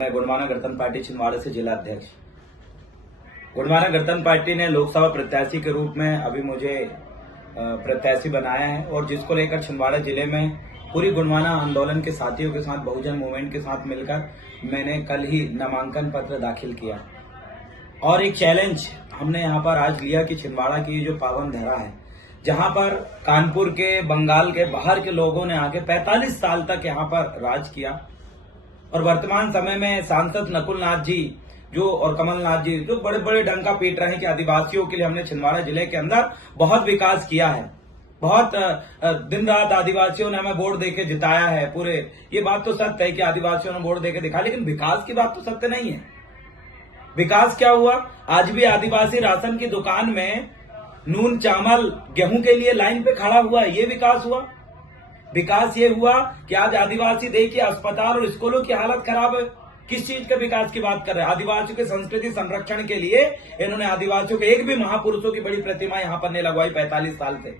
मैं गुणमाना गणतंत्र पार्टी छिंदवाड़ा से जिला अध्यक्ष। गुणमाना गणतंत्र पार्टी ने लोकसभा प्रत्याशी के रूप में अभी मुझे प्रत्याशी बनाया है और जिसको लेकर छिंदवाड़ा जिले में पूरी गुणमाना आंदोलन के साथियों के साथ, बहुजन मूवमेंट के साथ मिलकर मैंने कल ही नामांकन पत्र दाखिल किया और एक चैलेंज हमने यहाँ पर आज लिया कि छिंदवाड़ा की ये जो पावन धरा है, जहाँ पर कानपुर के, बंगाल के, बाहर के लोगों ने आके 45 साल तक यहाँ पर राज किया और वर्तमान समय में सांसद नकुल नाथ जी और कमलनाथ जी जो बड़े बड़े डंका पीट रहे हैं कि आदिवासियों के लिए हमने छिंदवाड़ा जिले के अंदर बहुत विकास किया है, बहुत दिन रात आदिवासियों ने हमें वोट देके जिताया है। पूरे ये बात तो सत्य है कि आदिवासियों ने वोट देके दिखाया, लेकिन विकास की बात तो सत्य नहीं है। विकास क्या हुआ? आज भी आदिवासी राशन की दुकान में नून, चावल, गेहूं के लिए लाइन पे खड़ा हुआ है, ये विकास हुआ। विकास ये हुआ कि आज आदिवासी देखिए अस्पताल और स्कूलों की हालत खराब है। किस चीज के विकास की बात कर रहे हैं? आदिवासियों के संस्कृति संरक्षण के लिए इन्होंने आदिवासियों के एक भी महापुरुषों की बड़ी प्रतिमा यहां पर नहीं लगवाई 45 साल से।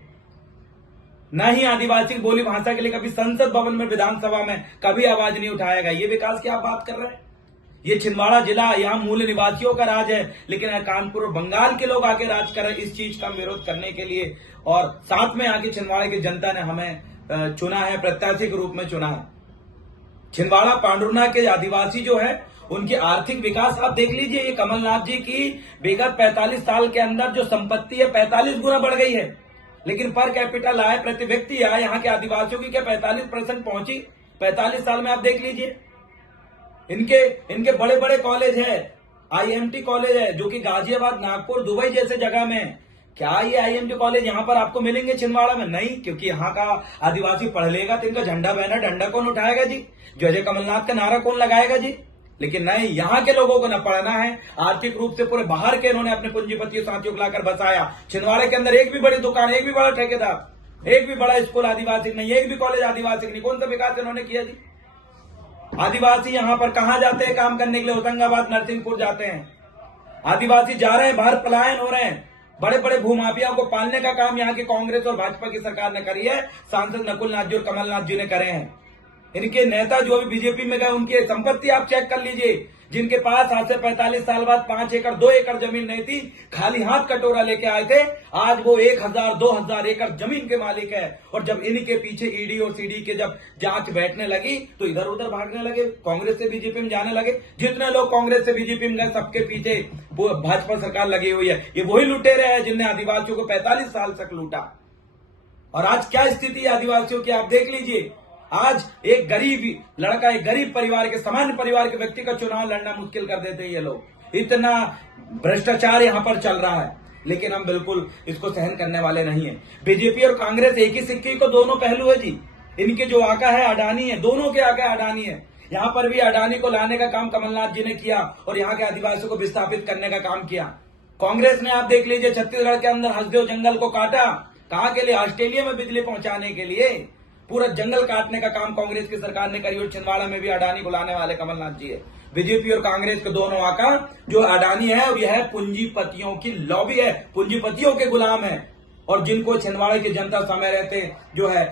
न ही आदिवासी की बोली भाषा के लिए कभी संसद भवन में, विधानसभा में कभी आवाज नहीं उठाया गया। ये विकास की आप बात कर रहे हैं? ये छिंदवाड़ा जिला यहाँ मूल निवासियों का राज है, लेकिन कानपुर और बंगाल के लोग आके राज कर रहे हैं। इस चीज का विरोध करने के लिए और साथ में आके छिंदवाड़ा की जनता ने हमें चुना है, प्रत्याशी के रूप में चुना है। छिंदवाड़ा पांडुरना के आदिवासी जो है उनकी आर्थिक विकास आप देख लीजिए। ये कमलनाथ जी की विगत 45 साल के अंदर जो संपत्ति है 45 गुना बढ़ गई है, लेकिन पर कैपिटल आय, प्रति व्यक्ति आय यहाँ के आदिवासियों की क्या 45% पहुंची 45 साल में? आप देख लीजिए। इनके बड़े बड़े कॉलेज है, IMT कॉलेज है जो कि गाजियाबाद, नागपुर, दुबई जैसे जगह में। क्या ये IMT कॉलेज यहाँ पर आपको मिलेंगे छिंदवाड़ा में? नहीं, क्योंकि यहाँ का आदिवासी पढ़ लेगा तो इनका झंडा बहना डंडा कौन उठाएगा जी? जय कमलनाथ का नारा कौन लगाएगा जी? लेकिन नहीं, यहाँ के लोगों को न पढ़ना है। आर्थिक रूप से पूरे बाहर के इन्होंने अपने पूंजीपतियों साथियों को लाकर बसाया। छिंदवाड़े के अंदर एक भी बड़ी दुकान, एक भी बड़ा ठेकेदार, एक भी बड़ा स्कूल आदिवासी नहीं, एक भी कॉलेज आदिवासी नहीं। कौन सा विकास इन्होंने किया जी? आदिवासी यहाँ पर कहाँ जाते हैं काम करने के लिए? होशंगाबाद, नरसिंहपुर जाते हैं। आदिवासी जा रहे हैं बाहर, पलायन हो रहे हैं। बड़े बड़े भूमाफियाओं को पालने का काम यहाँ की कांग्रेस और भाजपा की सरकार ने करी है। सांसद नकुल नाथ जी और कमलनाथ जी ने करे हैं। इनके नेता जो भी बीजेपी में गए उनकी संपत्ति आप चेक कर लीजिए। जिनके पास आज से 45 साल बाद 5 एकड़ 2 एकड़ जमीन नहीं थी, खाली हाथ कटोरा लेके आए थे, आज वो 1000 2000 एकड़ जमीन के मालिक है। और जब इन्हीं के पीछे ईडी और सीडी के जब जांच बैठने लगी तो इधर उधर भागने लगे, कांग्रेस से बीजेपी में जाने लगे। जितने लोग कांग्रेस से बीजेपी में गए सबके पीछे वो भाजपा सरकार लगी हुई है। ये वही लुटेरे हैं जिनने आदिवासियों को 45 साल तक लूटा। और आज क्या स्थिति है आदिवासियों की आप देख लीजिए। आज एक गरीब लड़का, एक गरीब परिवार के, सामान्य परिवार के व्यक्ति का चुनाव लड़ना मुश्किल कर देते हैं ये लोग। इतना भ्रष्टाचार यहाँ पर चल रहा है, लेकिन हम बिल्कुल इसको सहन करने वाले नहीं है। बीजेपी और कांग्रेस एक ही सिक्के को दोनों पहलू है जी। इनके जो आका है अडानी है, दोनों के आका अडानी है। यहाँ पर भी अडानी को लाने का काम कमलनाथ जी ने किया और यहाँ के आदिवासियों को विस्थापित करने का काम किया। कांग्रेस ने आप देख लीजिए छत्तीसगढ़ के अंदर हसदेव जंगल को काटा। कहाँ के लिए? ऑस्ट्रेलिया में बिजली पहुंचाने के लिए पूरा जंगल काटने का काम कांग्रेस की सरकार ने करी। और छिंदवाड़ा में भी अडानी को लाने वाले कमलनाथ जी है। बीजेपी और कांग्रेस के दोनों आका जो अडानी है और यह पूंजीपतियों की लॉबी है, पूंजीपतियों के गुलाम है और जिनको छिंदवाड़ा की जनता समय रहते जो है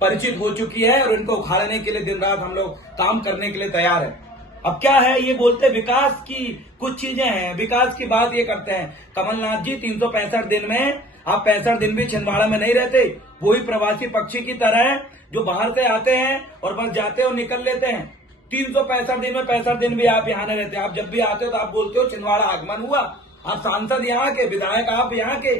परिचित हो चुकी है और इनको उखाड़ने के लिए दिन रात हम लोग काम करने के लिए तैयार है। अब क्या है, ये बोलते विकास की कुछ चीजें हैं, विकास की बात ये करते हैं। कमलनाथ जी 365 दिन में आप 65 दिन भी छिंदवाड़ा में नहीं रहते। वही प्रवासी पक्षी की तरह है जो बाहर से आते हैं और बस जाते और निकल लेते हैं। 365 दिन में 65 दिन भी आप यहाँ नहीं रहते। आप जब भी आते हो तो आप बोलते हो छिंदवाड़ा आगमन हुआ। आप सांसद यहाँ के, विधायक आप यहाँ के,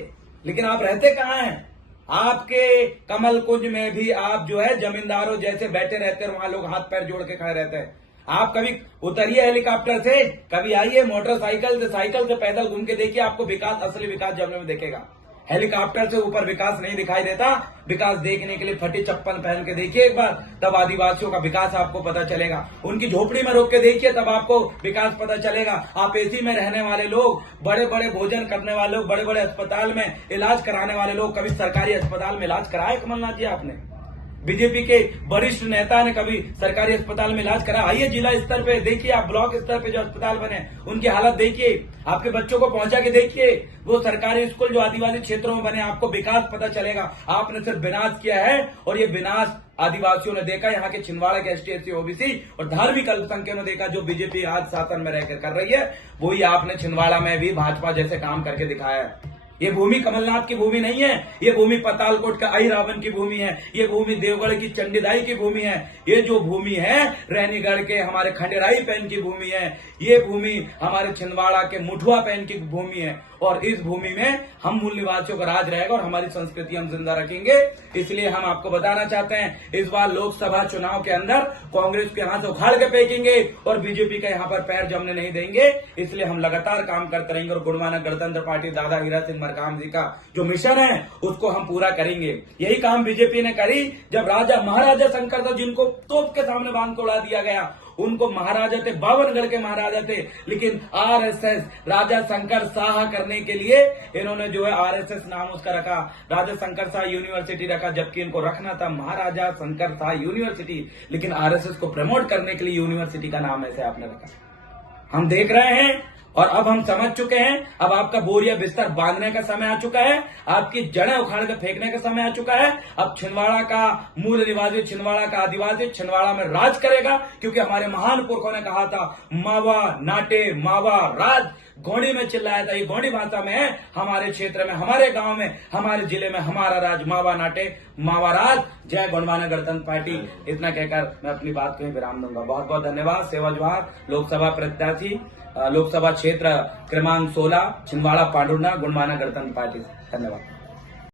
लेकिन आप रहते कहाँ हैं? आपके कमल कुंज में भी आप जो है जमींदारों जैसे बैठे रहते हैं, वहां लोग हाथ पैर जोड़ के खड़े रहते हैं। आप कभी उतरिए हेलीकॉप्टर से, कभी आइए मोटरसाइकिल से, साइकिल से, पैदल घूम के देखिए, आपको विकास, असली विकास जब में दिखेगा। हेलीकॉप्टर से ऊपर विकास नहीं दिखाई देता। विकास देखने के लिए फटी चप्पल पहन के देखिए एक बार, तब आदिवासियों का विकास आपको पता चलेगा। उनकी झोपड़ी में रोक के देखिए, तब आपको विकास पता चलेगा। आप एसी में रहने वाले लोग, बड़े बड़े भोजन करने वाले लोग, बड़े बड़े अस्पताल में इलाज कराने वाले लोग, कभी सरकारी अस्पताल में इलाज कराया कमलनाथ जी आपने? बीजेपी के वरिष्ठ नेता ने कभी सरकारी अस्पताल में इलाज करा? आइए जिला स्तर पे देखिए, आप ब्लॉक स्तर पे जो अस्पताल बने उनकी हालत देखिए, आपके बच्चों को पहुंचा के देखिए। वो सरकारी स्कूल जो आदिवासी क्षेत्रों में बने, आपको विकास पता चलेगा। आपने सिर्फ विनाश किया है और ये विनाश आदिवासियों ने देखा, यहाँ के छिंदवाड़ा के एसटी एससी ओबीसी और धार्मिक अल्पसंख्यकों ने देखा। जो बीजेपी आज शासन में रहकर कर रही है, वही आपने छिंदवाड़ा में भी भाजपा जैसे काम करके दिखाया है। ये भूमि कमलनाथ की भूमि नहीं है, ये भूमि पतालकोट का आई रावण की भूमि है, ये भूमि देवगढ़ की चंडीदाई की भूमि है, ये जो भूमि है रैनीगढ़ के हमारे खंडेराई पैन की भूमि है, ये भूमि हमारे छिंदवाड़ा के मुठुआ पैन की भूमि है। और इस भूमि में हम मूल निवासियों का राज रहेगा और हमारी संस्कृति हम जिंदा रखेंगे। इसलिए हम आपको बताना चाहते हैं, इस बार लोकसभा चुनाव के अंदर कांग्रेस के हाथ उखाड़ के फेंकेंगे और बीजेपी का यहाँ पर पैर जमने नहीं देंगे। इसलिए हम लगातार काम करते रहेंगे और गुणमाना गणतंत्र पार्टी दादा हीरा सिंह मरकाम जी का जो मिशन है उसको हम पूरा करेंगे। यही काम बीजेपी ने करी जब राजा महाराजा शंकर था, जिनको तोप के सामने बांध के उड़ा दिया गया। उनको महाराजा थे, 52 के महाराजा थे, लेकिन आरएसएस राजा शंकर शाह करने के लिए इन्होंने जो है आरएसएस नाम उसका रखा, राजा शंकर शाह यूनिवर्सिटी रखा, जबकि इनको रखना था महाराजा शंकर शाह यूनिवर्सिटी। लेकिन आरएसएस को प्रमोट करने के लिए यूनिवर्सिटी का नाम ऐसे आपने रखा। हम देख रहे हैं और अब हम समझ चुके हैं। अब आपका बोरिया बिस्तर बांधने का समय आ चुका है, आपकी जड़ें उखाड़ कर फेंकने का समय आ चुका है। अब छिंदवाड़ा का मूल निवासी, छिंदवाड़ा का आदिवासी छिंदवाड़ा में राज करेगा, क्योंकि हमारे महान पुरखों ने कहा था मावा नाटे मावा राज। गोंडी में चिल्लाया था, ये गोंडी भाषा में है। हमारे क्षेत्र में, हमारे गांव में, हमारे जिले में हमारा राज, मावा नाटे मावा राज। जय गोंडवाना गणतंत्र पार्टी। इतना कहकर मैं अपनी बात को विराम दूंगा। बहुत बहुत धन्यवाद। सेवा जवाहर, लोकसभा प्रत्याशी, लोकसभा क्षेत्र क्रमांक 16, छिंदवाड़ा पांडुरना, गोंडवाना गणतंत्र पार्टी। धन्यवाद।